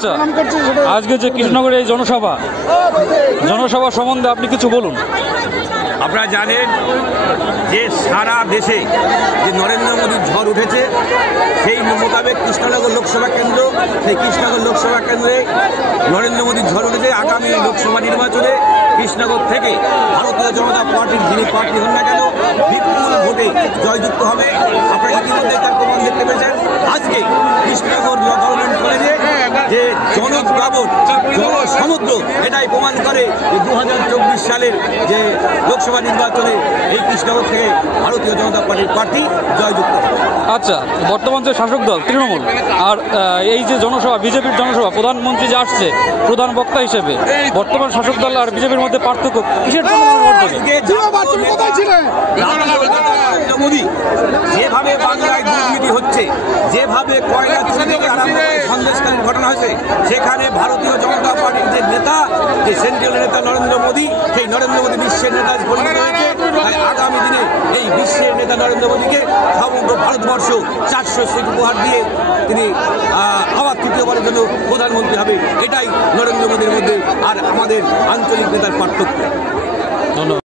আচ্ছা, আজকে যে কৃষ্ণনগরের এই জনসভা সম্বন্ধে আপনি কিছু বলুন। আপনারা জানেন যে সারা দেশে যে নরেন্দ্র মোদীর ঝড় উঠেছে, সেই মোতাবেক কৃষ্ণনগর লোকসভা কেন্দ্র, সেই কৃষ্ণনগর লোকসভা কেন্দ্রে নরেন্দ্র মোদীর ঝড় উঠেছে। আগামী লোকসভা নির্বাচনে কৃষ্ণনগর থেকে ভারতীয় জনতা পার্টির যিনি প্রার্থী হন না কেন বিপুল ভোটে জয়যুক্ত হবে। আপনারা ইতিমধ্যে তার প্রমাণ দেখতে পেয়েছেন। আজকে কৃষ্ণনগর গভর্নমেন্ট কলেজে যে জনপ্লাবন, জনসমুদ্র, এটাই প্রমাণ করে যে 2024 সালের যে লোকসভা নির্বাচনে এই কৃষ্ণনগর থেকে ভারতীয় জনতা পার্টির প্রার্থী জয়যুক্ত। আচ্ছা, বর্তমান যে শাসক দল তৃণমূল আর এই যে জনসভা, বিজেপির জনসভা, প্রধানমন্ত্রী যে আসছে প্রধান বক্তা হিসেবে, বর্তমান শাসক দল আর বিজেপির মধ্যে পার্থক্য কিসের জন্য? মোদী যেভাবে বাংলায় দুর্নীতি হচ্ছে, যেভাবে কয়লা চুরি থেকে আরম্ভ করে সন্দেশকারী ঘটনা হয়েছে, সেখানে ভারতীয় জনতা পার্টির যে নেতা, যে সেন্ট্রালের নেতা নরেন্দ্র মোদী, সেই নরেন্দ্র মোদী বিশ্বের নেতা পরিণত হয়েছে। তাই আগামী দিনে এই বিশ্বের নেতা নরেন্দ্র মোদীকে সমগ্র ভারতবর্ষ 400 সিট উপহার দিয়ে তিনি আবার তৃতীয়বারের জন্য প্রধানমন্ত্রী হবে। এটাই নরেন্দ্র মোদীর মধ্যে আর আমাদের আঞ্চলিক নেতার পার্থক্য। ধন্যবাদ।